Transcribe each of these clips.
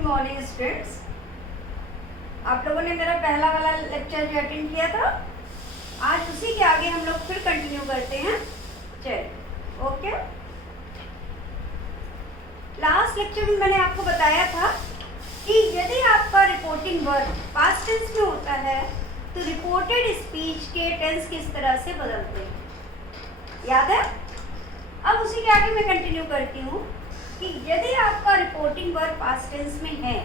Good morning students. आप लोगों ने मेरा पहला वाला लेक्चर जो अटेंड किया था, आज उसी के आगे हम लोग फिर कंटिन्यू करते हैं। चलिए, ओके। लास्ट लेक्चर में मैंने आपको बताया था कि यदि आपका रिपोर्टिंग वर्ब पास्ट टेंस में होता है तो रिपोर्टेड स्पीच के टेंस किस तरह से बदलते हैं, याद है? अब उसी के आगे मैं कंटिन्यू करती हूँ कि यदि आपका रिपोर्टिंग वर्ब पास्ट टेंस में है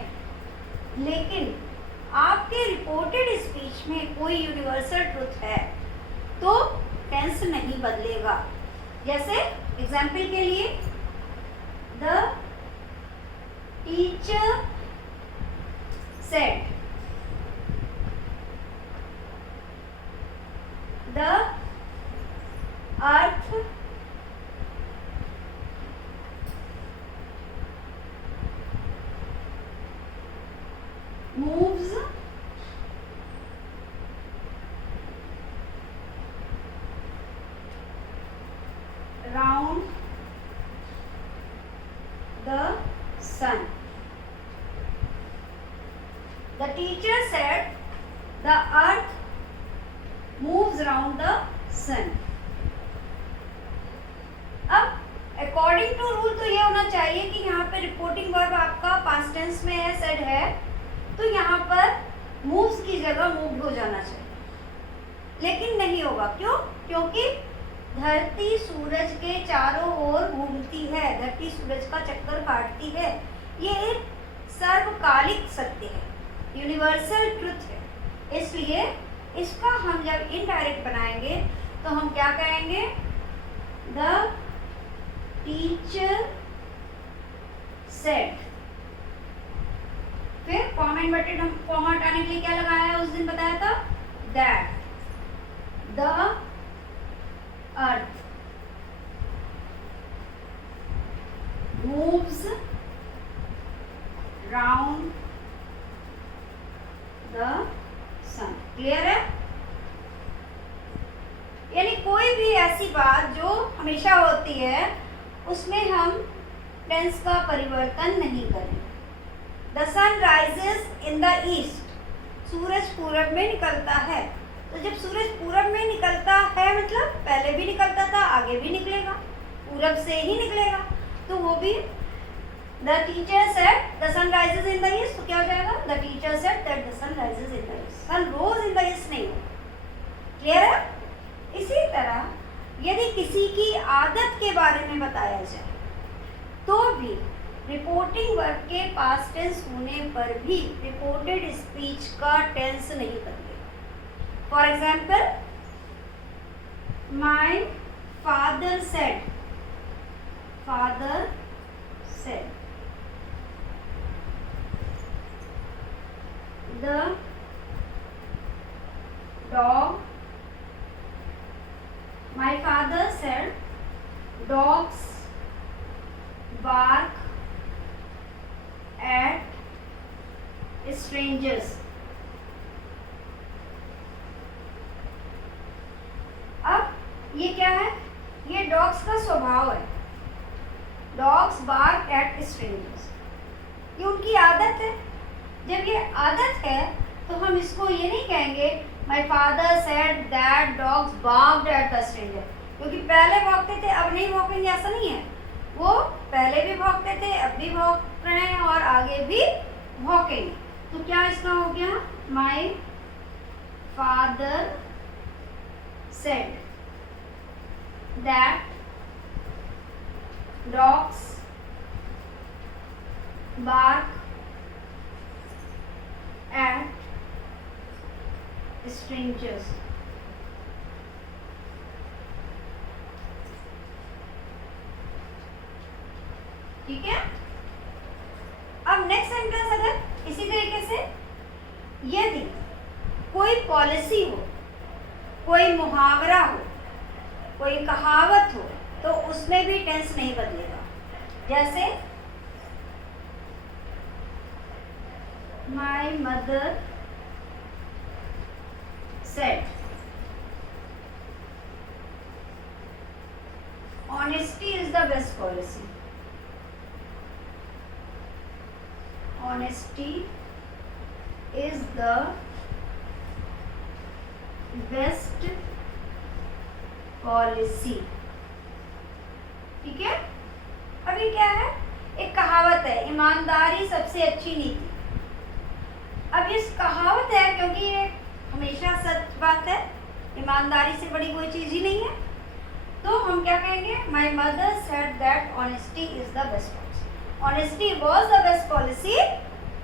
लेकिन आपके रिपोर्टेड स्पीच में कोई यूनिवर्सल ट्रुथ है तो टेंस नहीं बदलेगा। जैसे एग्जाम्पल के लिए, the teacher said, the earth moves around the sun. The teacher said the earth moves around the sun. अब अकॉर्डिंग टू रूल तो ये होना चाहिए कि यहाँ पे रिपोर्टिंग वर्ब आपका पास्ट टेंस में है, सेड है, तो यहाँ पर मूव्स की जगह मूव्ड हो जाना चाहिए, लेकिन नहीं होगा। क्यों? क्योंकि धरती सूरज के चारों ओर घूमती है, धरती सूरज का चक्कर काटती है। ये एक सर्वकालिक सत्य है, यूनिवर्सल ट्रुथ है। इसलिए इसका हम जब इनडायरेक्ट बनाएंगे तो हम क्या कहेंगे? The teacher said. फिर कॉमेंट बटन हम कॉमा हटाने के लिए क्या लगाया है, उस दिन बताया था, that the earth moves round the sun. Clear है? यानी कोई भी ऐसी बात जो हमेशा होती है उसमें हम टेंस का परिवर्तन नहीं करें। The sun rises in the east. सूरज पूरब में निकलता है। तो जब सूरज पूरब में निकलता है मतलब पहले भी निकलता था, आगे भी निकलेगा, पूरब से ही निकलेगा। तो वो भी the teacher said the sun rises in the east, तो क्या हो जाएगा? The teacher said that the sun rises in the east. Sun rose in the east नहीं होगा। क्लियर है? इसी तरह यदि किसी की आदत के बारे में बताया जाए तो भी रिपोर्टिंग वर्ब के पास्ट टेंस होने पर भी रिपोर्टेड स्पीच का टेंस नहीं बदलेगा। For example, my father said, father said, the dog, my father said dogs bark at strangers. अब ये क्या है? ये डॉग्स का स्वभाव है। डॉग्स बार्क एट स्ट्रेंजर्स, ये उनकी आदत है। जब ये आदत है तो हम इसको ये नहीं कहेंगे My father said that dogs barked at the stranger, क्योंकि पहले भौंकते थे अब नहीं भौंकेंगे, ऐसा नहीं है। वो पहले भी भौंकते थे, अब भी भौंक रहे हैं और आगे भी भौंकेंगे। तो क्या इसका हो गया? My father said that dogs bark at strangers. ठीक है? अब नेक्स्ट सेंटेंस अगर इसी तरीके से, यदि कोई पॉलिसी हो, कोई मुहावरा हो, कोई कहावत हो तो उसमें भी टेंस नहीं बदलेगा। जैसे my mother said honesty is the best policy. honesty is the best policy. ठीक है, अभी क्या है, एक कहावत है, ईमानदारी सबसे अच्छी नीति. अब इस कहावत है क्योंकि ये हमेशा सच बात है, ईमानदारी से बड़ी कोई चीज़ ही नहीं है, तो हम क्या कहेंगे, my mother said that honesty is the best policy. Honesty was the best policy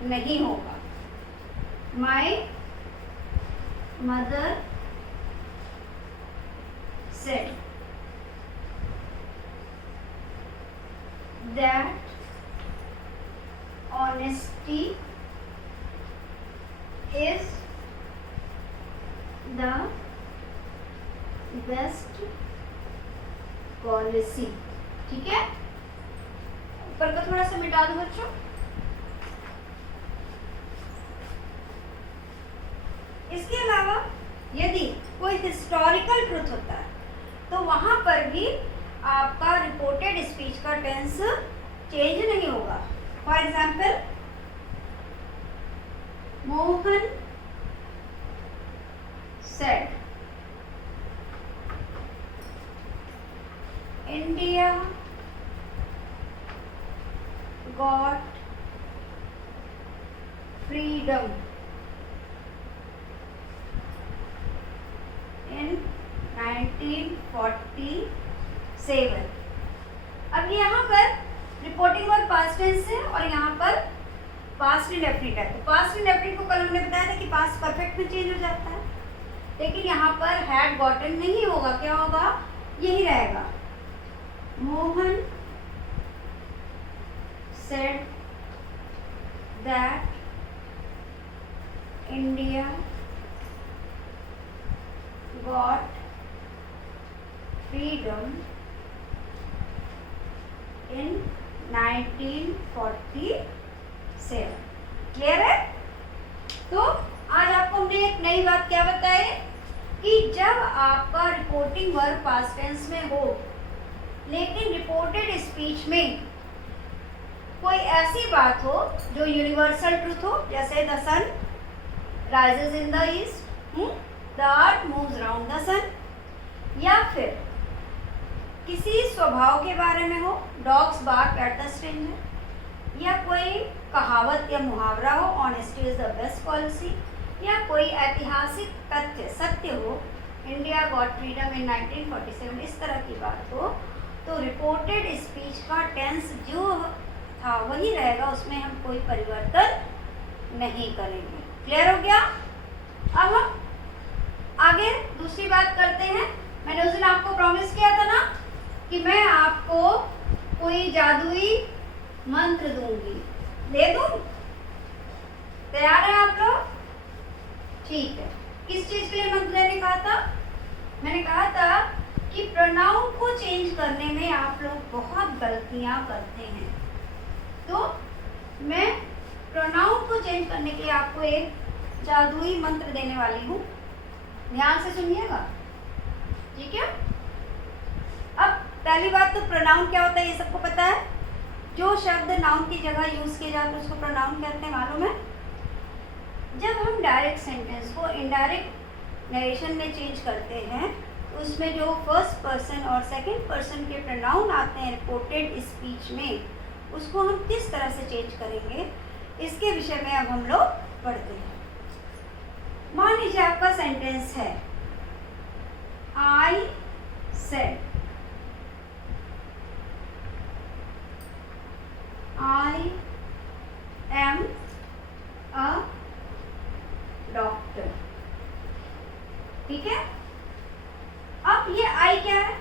नहीं होगा. My mother said that honesty is the best policy. ठीक है, ऊपर का थोड़ा सा मिटा दो बच्चों. इसके अलावा यदि कोई हिस्टोरिकल ट्रुथ होता है तो वहां पर भी आपका रिपोर्टेड स्पीच का टेंस चेंज नहीं होगा. For example, Mohan said, India got freedom in 1947. अब यहाँ पर रिपोर्टिंग वर्ब पास्ट टेंस है और यहाँ पर पास्ट इंडेफिनिट है. तो पास्ट इंडेफिनिट को कल हमने बताया था कि पास्ट परफेक्ट में चेंज हो जाता है, लेकिन यहाँ पर हैड गॉटन नहीं होगा. क्या होगा, यही रहेगा. Mohan said that India got freedom in 1947. Clear है? तो आज आपको हमने एक नई बात क्या बताई कि जब आपका रिपोर्टिंग वर्ब पास्ट टेंस में हो लेकिन रिपोर्टेड स्पीच में कोई ऐसी बात हो जो यूनिवर्सल ट्रूथ हो, जैसे the sun rises in the east, the earth moves around the sun, या फिर किसी स्वभाव के बारे में हो, dogs bark at the stranger, या कोई कहावत या मुहावरा हो, honesty is the best policy, या कोई ऐतिहासिक तथ्य सत्य हो, इंडिया गॉट फ्रीडम इन 1947, इस तरह की बात हो, तो रिपोर्टेड स्पीच का टेंस जो था वही रहेगा, उसमें हम कोई परिवर्तन नहीं करेंगे. क्लियर हो गया? अब हम आगे दूसरी बात करते हैं. मैंने उस दिन आपको प्रॉमिस किया था ना कि मैं आपको कोई जादुई मंत्र दूंगी. दे दूं? तैयार हैं आप लोग? ठीक है. किस चीज के लिए मंत्र देने कहा था? मैंने कहा था कि प्रोनाउन को चेंज करने में आप लोग बहुत गलतियां करते हैं, तो मैं प्रोनाउन को चेंज करने के लिए आपको एक जादुई मंत्र देने वाली हूँ. ध्यान से सुनिएगा, ठीक है? अब पहली बात तो प्रोनाउन क्या होता है ये सबको पता है. जो शब्द नाउन की जगह यूज किए जाते हैं उसको प्रोनाउन कहते हैं, मालूम है? जब हम डायरेक्ट सेंटेंस को इनडायरेक्ट नरेशन में चेंज करते हैं तो उसमें जो फर्स्ट पर्सन और सेकंड पर्सन के प्रोनाउन आते हैं रिपोर्टेड स्पीच में, उसको हम किस तरह से चेंज करेंगे इसके विषय में अब हम लोग पढ़ते हैं. मान लीजिए आपका सेंटेंस है I said, I am a doctor. ठीक है? अब ये I क्या है?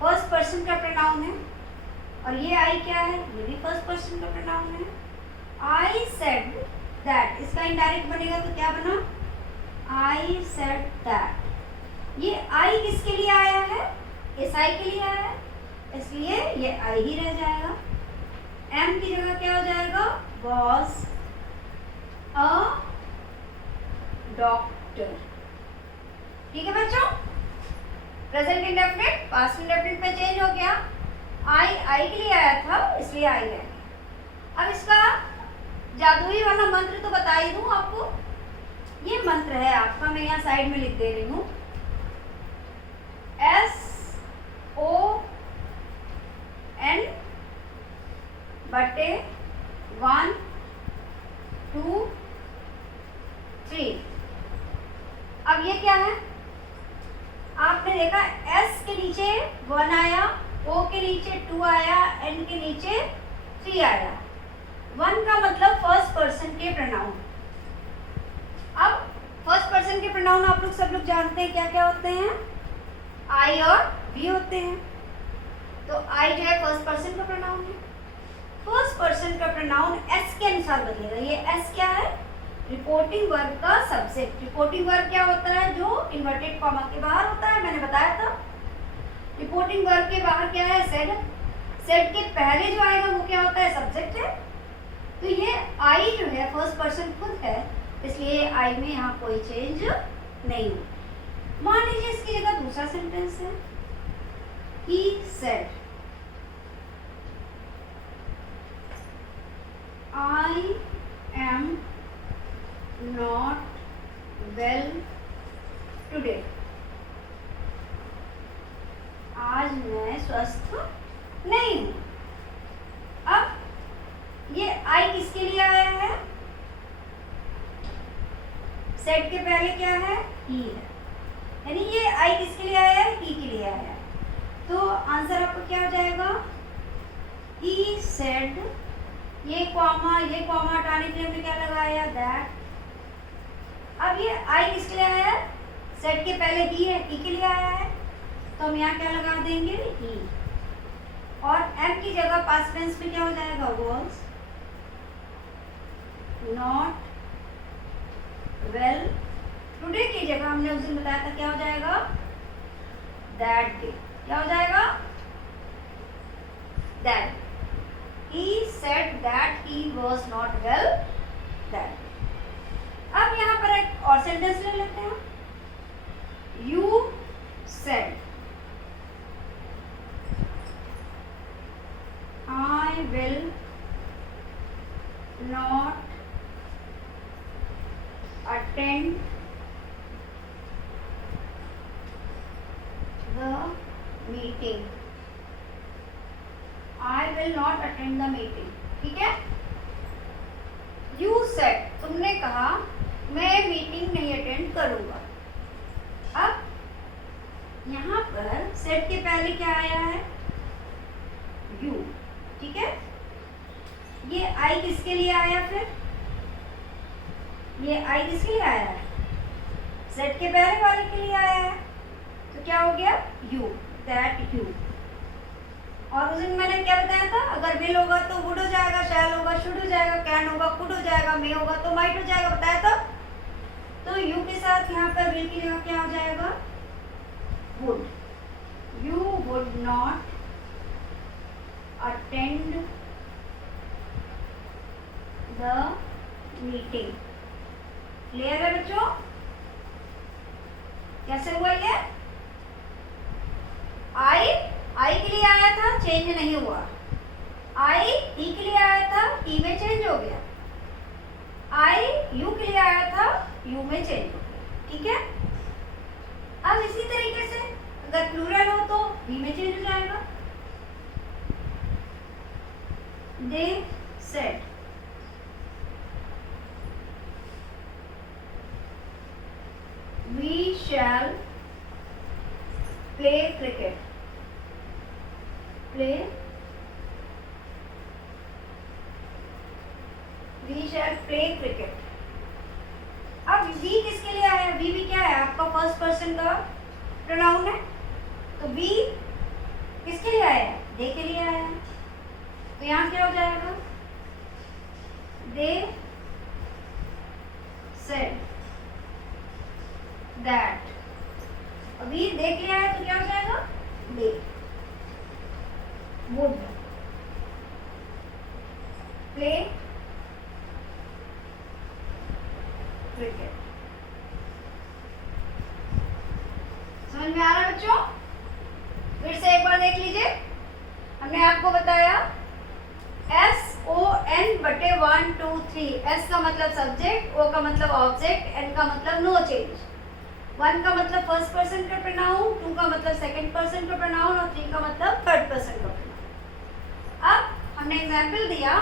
फर्स्ट पर्सन का प्रोनाउन है, और ये I क्या है? ये भी फर्स्ट पर्सन का प्रोनाउन है. I said that, इसका इनडायरेक्ट बनेगा तो क्या बना? I said that. ये I किसके लिए आया है? इस I के लिए आया है, इसलिए ये I ही रह जाएगा. M की जगह क्या हो जाएगा? Was a doctor. ठीक है बच्चों? प्रेजेंट इंडेफिनिट पास्ट इंडेफिनिट में चेंज हो गया. आई के लिए आया था इसलिए आई रह गया. अब इसका जादुई वाला मंत्र तो बता ही दूं आपको। ये मंत्र है आपका, मैं यहाँ साइड में लिख दे रही हूँ। SON/1 2 3। अब ये क्या है, आपने देखा S के नीचे 1 आया, O के नीचे 2 आया, N के नीचे 3 आया। 1 का मतलब फर्स्ट पर्सन के प्रोनाउन। अब फर्स्ट पर्सन के प्रोनाउन आप लोग सब लोग जानते हैं क्या क्या होते हैं, I और V होते हैं। तो I जो है फर्स्ट पर्सन का प्रोनाउन है। फर्स्ट पर्सन का प्रोनाउन S के अनुसार बदलेगा। ये S क्या है, रिपोर्टिंग वर्ब का सब्जेक्ट। रिपोर्टिंग वर्ब क्या होता है, जो इन्वर्टेड कॉमा के बाहर होता है, मैंने बताया था। रिपोर्टिंग वर्ब के बाहर क्या है, सेड। सेड के पहले जो आएगा वो क्या होता है, सब्जेक्ट है। तो ये आई जो है फर्स्ट पर्सन खुद है, इसलिए आई में यहाँ कोई चेंज नहीं हो। मान लीजिए इसकी जगह दूसरा सेंटेंस है, ही said I am not well today. आज मैं स्वस्थ नहीं हूँ। अब ये आई किसके लिए आया है, सेड के पहले क्या है, ही है, यानी ये आई किसके लिए आया है, ही के लिए आया है। तो आंसर आपका क्या हो जाएगा, ही सेड, ये कॉमा हटाने के लिए हमने क्या लगाया, दैट। अब ये आई किसके लिए आया है, सेड के पहले ही है, ही के लिए आया है, तो हम यहाँ क्या लगा देंगे, ही। और एम की जगह पास्ट टेंस में क्या हो जाएगा, वाज नॉट वेल टुडे की जगह हमने उस दिन बताया था क्या हो जाएगा, दैट डे। क्या हो जाएगा, that. he said that he was not well that day। अब यहाँ पर एक और सेंटेंस ले लेते हैं, you said I will not attend the meeting। I will not attend the meeting। ठीक है, you said, तुमने कहा मैं मीटिंग नहीं अटेंड करूंगा। अब यहाँ पर सेट के पहले क्या आया है, you। ठीक है, ये आई किसके लिए आया, फिर ये आई किसके लिए आया है, सेट के पहले वाले के लिए आया है। तो क्या हो गया, you, that you। और उस दिन मैंने क्या बताया था, अगर विल होगा तो वुड हो जाएगा, शैल होगा शुड हो जाएगा, कैन होगा कुड हो जाएगा, मे होगा तो माइट हो जाएगा, बताया था। तो यू के साथ यहाँ पर विल की जगह क्या हो जाएगा, would. You would not attend the meeting. Clear है बच्चों, कैसे हुआ ये, आई के लिए आया था, चेंज नहीं हुआ। आई ही के लिए आया था, ही में चेंज हो गया। आई यू के लिए आया था, यू में चेंज हो गया। ठीक है, अब इसी तरीके से अगर प्लूरल हो तो ही में चेंज हो जाएगा। They said we shall play cricket. Play, we shall play cricket. अब वी किसके लिए आया, वी भी क्या है, आपका फर्स्ट पर्सन का प्रोनाउन है। तो वी किसके लिए आया है, दे के लिए आया है। तो यहाँ क्या हो जाएगा, दे सेड दैट। वी दे के लिए आया तो क्या हो जाएगा, दे वुड प्ले क्रिकेट। समझ में आ रहा है बच्चों, फिर से एक बार देख लीजिए। हमने आपको बताया SON/1 1 2 3। एस का मतलब सब्जेक्ट, ओ का मतलब ऑब्जेक्ट, एन का मतलब नो चेंज। 1 का मतलब फर्स्ट पर्सन का प्रोनाउन, 2 का मतलब सेकंड पर्सन का प्रोनाउन और 3 का मतलब थर्ड पर्सन का प्रोनाउन। अब हमने एग्जाम्पल दिया,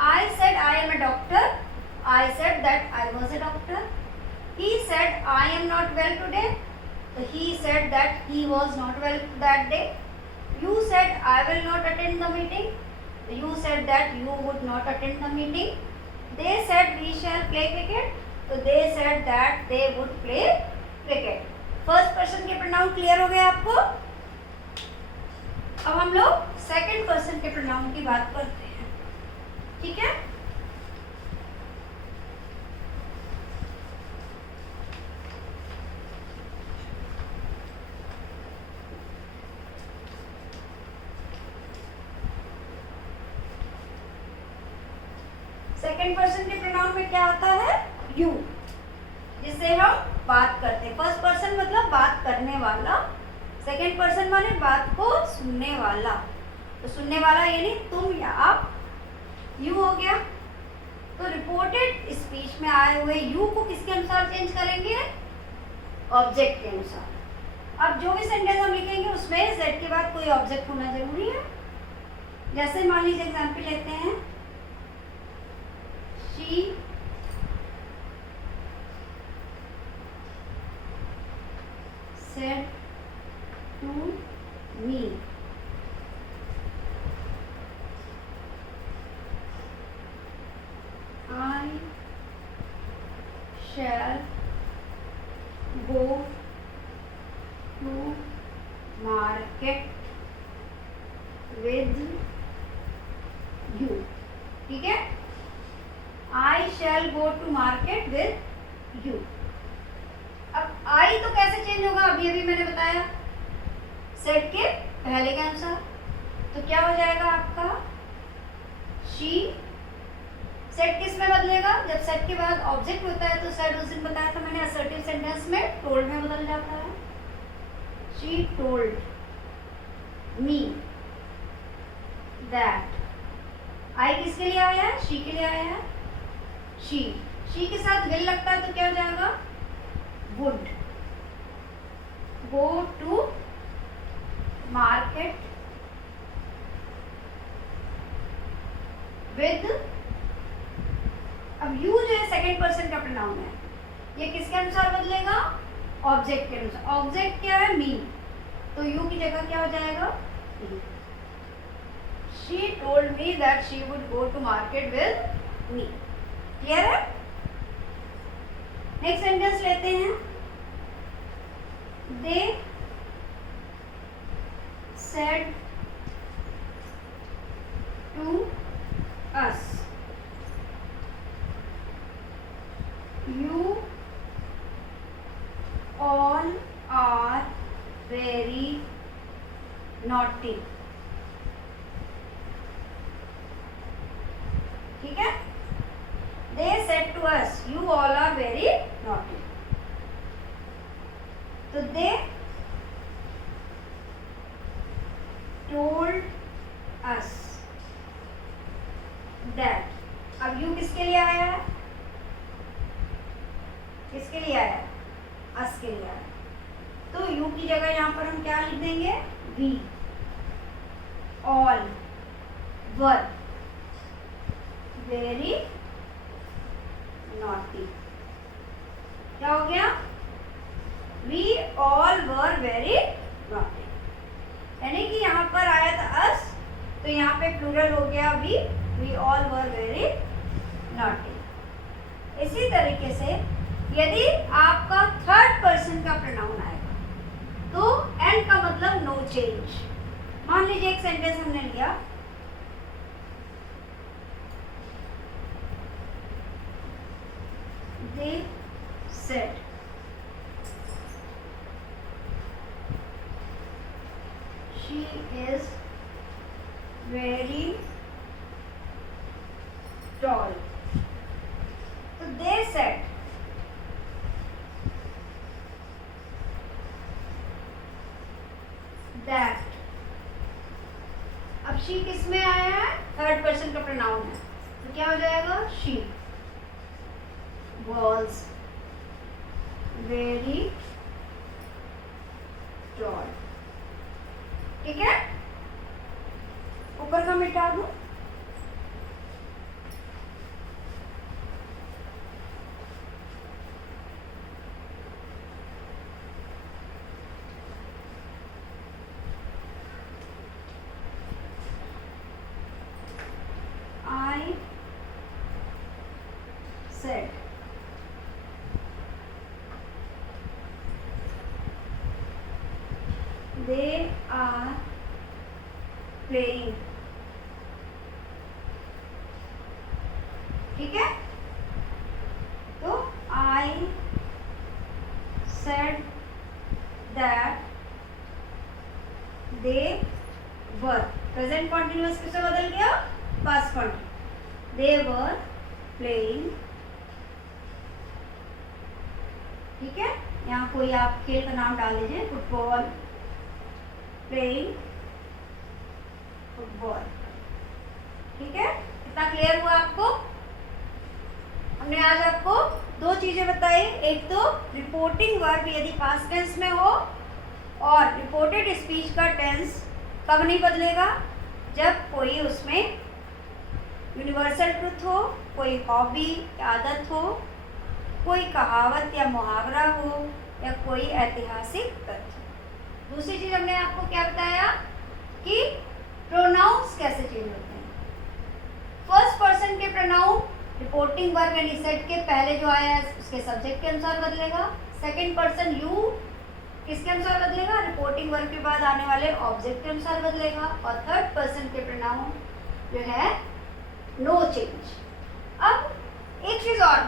I said I am a doctor, I said that I was a doctor. He said I am not well today, he said that he was not well that day. You said I will not attend the meeting, you said that you would not attend the meeting. They said we shall play cricket, so they said that they would play cricket. First person के pronoun clear हो गए आपको। अब हम लोग second person के pronoun की बात करते हैं, ठीक है। सेकंड पर्सन के प्रोनाउन में क्या आता है? यू, जिससे हम बात करते हैं। फर्स्ट पर्सन मतलब बात करने वाला, सेकंड पर्सन माने बात को सुनने वाला। तो सुनने वाला यानी तुम या आप, यू हो गया। तो रिपोर्टेड स्पीच में आए हुए यू को किसके अनुसार चेंज करेंगे? ऑब्जेक्ट के अनुसार। अब जो भी सेंटेंस हम लिखेंगे उसमें जेड के बाद कोई ऑब्जेक्ट होना जरूरी है। जैसे मान लीजिए एग्जाम्पल लेते हैं, she said to me I shall go to market with you, ठीक है। I shall go to market with you। अब I तो कैसे चेंज होगा? अभी अभी मैंने बताया, सेट के पहले के अनुसार। तो क्या हो जाएगा आपका? she। सेट किस में बदलेगा? जब सेट के बाद ऑब्जेक्ट होता है तो सेट उस दिन बताया था मैंने, असर्टिव सेंटेंस में टोल्ड में बदल जाता है। she told me that। I किसके लिए आया है? she के लिए आया है। she के साथ will लगता है तो क्या हो जाएगा? would go to market with। अब you जो है सेकंड पर्सन का प्रोनाउन है, ये किसके अनुसार बदलेगा? ऑब्जेक्ट के अनुसार। ऑब्जेक्ट क्या है? मी, तो you की जगह क्या हो जाएगा? she told me that she would go to market with me। Clear है? नेक्स्ट सेंटेंस लेते हैं, they said to us you all are very naughty, ठीक है। They said to us, you all are very naughty। तो they told us that। अब you किसके लिए आया है? किसके लिए आया है? us के लिए आया। तो you की जगह यहाँ पर हम क्या लिख देंगे? we all were very naughty। क्या हो गया? We all were very naughty। यानी कि यहाँ पर आया था us, तो यहाँ पे प्लूरल हो गया we all were very naughty। इसी तरीके से यदि आपका थर्ड पर्सन का प्रोनाउन आएगा तो एंड का मतलब नो चेंज। मान लीजिए एक सेंटेंस हमने लिया, they said she is very tall। तो they said that। अब she किस में आया है? थर्ड पर्सन का प्रोनाउन है, तो क्या हो जाएगा? was very tall. ठीक है, ऊपर का मिटा दूं। I said they are playing. ठीक है, तो I said that they were, present continuous किससे बदल गया, past continuous, they were playing. ठीक है, यहाँ कोई आप खेल का नाम डाल लीजिए, फुटबॉल, प्लेइंग फुटबॉल। ठीक है, इतना क्लियर हुआ आपको? हमने आज आपको दो चीजें बताई, एक तो रिपोर्टिंग वर्ब यदि पास्ट टेंस में हो, और रिपोर्टेड स्पीच का टेंस कब नहीं बदलेगा, जब कोई उसमें यूनिवर्सल ट्रुथ हो, कोई हॉबी आदत हो, कोई कहावत या मुहावरा हो, या कोई ऐतिहासिक तथ्य। दूसरी चीज हमने आपको क्या बताया कि प्रोनाउंस कैसे चेंज होते हैं। फर्स्ट पर्सन के प्रोनाउन रिपोर्टिंग वर्ब यानी सेड के पहले जो आया है उसके सब्जेक्ट के अनुसार बदलेगा। सेकंड पर्सन यू किसके अनुसार बदलेगा, रिपोर्टिंग वर्ब के बाद आने वाले ऑब्जेक्ट के अनुसार बदलेगा। और थर्ड पर्सन के प्रोनाउन जो है नो चेंज। अब एक चीज और,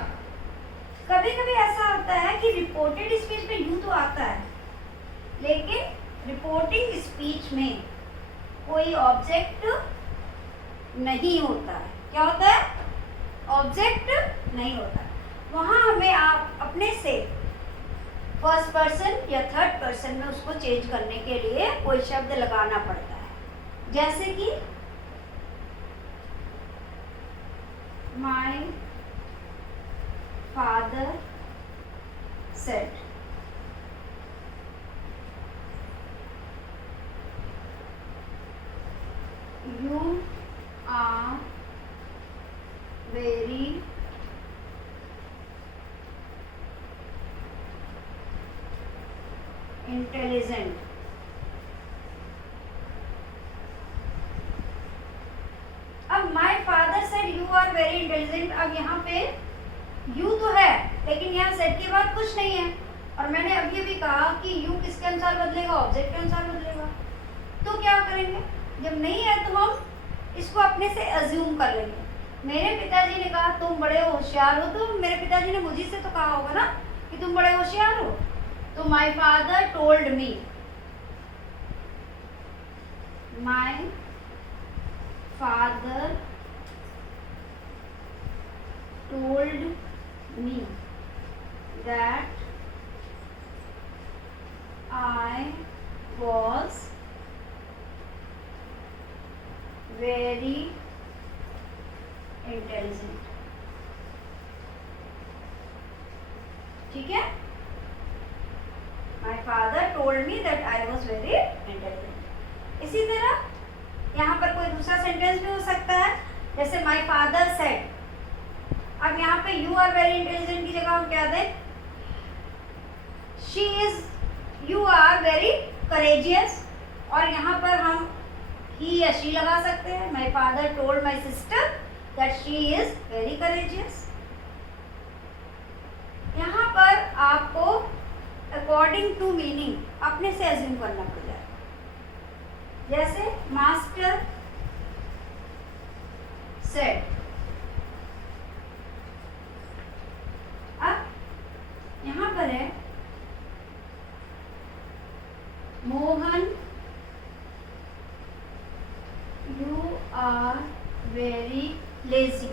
कभी कभी ऐसा होता है कि रिपोर्टेड स्पीच में यू तो आता है, लेकिन रिपोर्टिंग स्पीच में कोई ऑब्जेक्ट नहीं होता है। क्या होता है, ऑब्जेक्ट नहीं होता है। वहाँ हमें आप अपने से फर्स्ट पर्सन या थर्ड पर्सन में उसको चेंज करने के लिए कोई शब्द लगाना पड़ता है, जैसे कि my father said. You are very intelligent. अब my father said you are very intelligent, अब यहाँ पे you तो है लेकिन यहाँ said के बाद कुछ नहीं है, और मैंने अभी भी कहा कि you किसके अनुसार बदलेगा, ऑब्जेक्ट के अनुसार बदलेगा। तो क्या करेंगे, जब नहीं है तो हम इसको अपने से अज्यूम कर लेंगे। मेरे पिताजी ने कहा तुम बड़े होशियार हो, तो मेरे पिताजी ने मुझे से तो कहा होगा ना कि तुम बड़े होशियार हो। तो my father told me, my father told me that I was very intelligent. ठीक है, my father told me that I was very intelligent. इसी तरह यहाँ पर कोई दूसरा सेंटेंस भी हो सकता है, जैसे माई फादर सेड। अब यहाँ पे यू आर वेरी इंटेलिजेंट की जगह हम क्या दें, she is, you are very courageous, और यहाँ पर हम ही या शी लगा सकते हैं। My father told my sister that she is very courageous. यहाँ पर आपको अकॉर्डिंग टू मीनिंग अपने से अज्यूम करना पड़ेगा। जैसे मास्टर सेड, अब यहाँ पर है Mohan you are very lazy.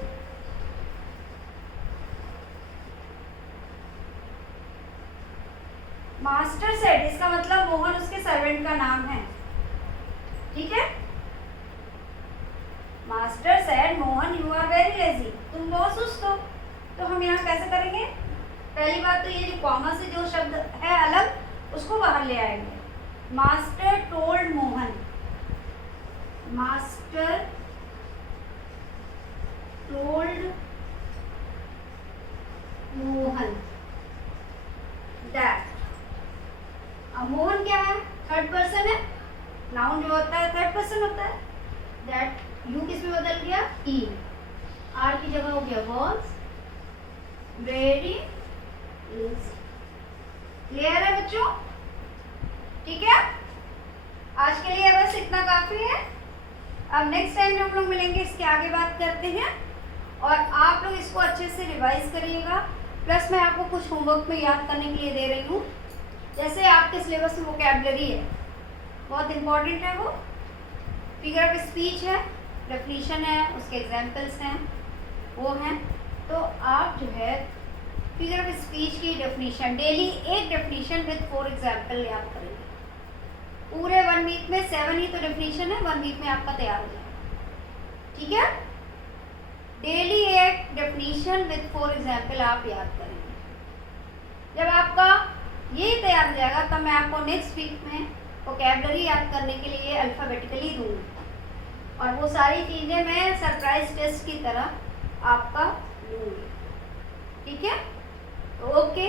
Master said, इसका मतलब मोहन उसके सर्वेंट का नाम है। ठीक है, master said Mohan you are very lazy, तुम बहुत सुस्त हो। तो हम हम यहाँ कैसे करेंगे? पहली बात तो ये जो कॉमा से जो शब्द है अलग, उसको बाहर ले आएंगे। Master told Mohan, master told Mohan that. अब मोहन क्या है? थर्ड पर्सन है, नाउन जो होता है थर्ड पर्सन होता है। दैट यू किस में बदल गया? ई, आर की जगह हो गया वॉज वेरी इजी। क्लियर है बच्चों? ठीक है, आज के लिए बस इतना काफी है। अब नेक्स्ट टाइम जब हम लोग मिलेंगे इसके आगे बात करते हैं, और आप लोग इसको अच्छे से रिवाइज करिएगा। प्लस मैं आपको कुछ होमवर्क में याद करने के लिए दे रही हूँ। जैसे आपके सिलेबस में वोकैबुलरी है, बहुत इंपॉर्टेंट है वो। फिगर ऑफ स्पीच है, डेफिनेशन है, उसके एग्जाम्पल्स हैं, वो हैं। तो आप जो है फिगर ऑफ स्पीच की डेफिनेशन डेली एक डेफिनेशन विद 4 एग्जाम्पल याद करेंगे। पूरे 1 वीक में 7 ही तो डेफिनेशन है, 1 वीक में आपका तैयार हो जाएगा। ठीक है, डेली एक डेफिनेशन विद 4 एग्जाम्पल आप याद करेंगे। जब आपका ये तैयार हो जाएगा तब मैं आपको नेक्स्ट वीक में वोकैबुलरी याद करने के लिए अल्फ़ाबेटिकली दूंगी, और वो सारी चीज़ें मैं सरप्राइज टेस्ट की तरह आपका लूँगी। ठीक है, तो ओके,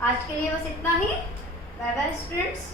आज के लिए बस इतना ही। Bye bye students.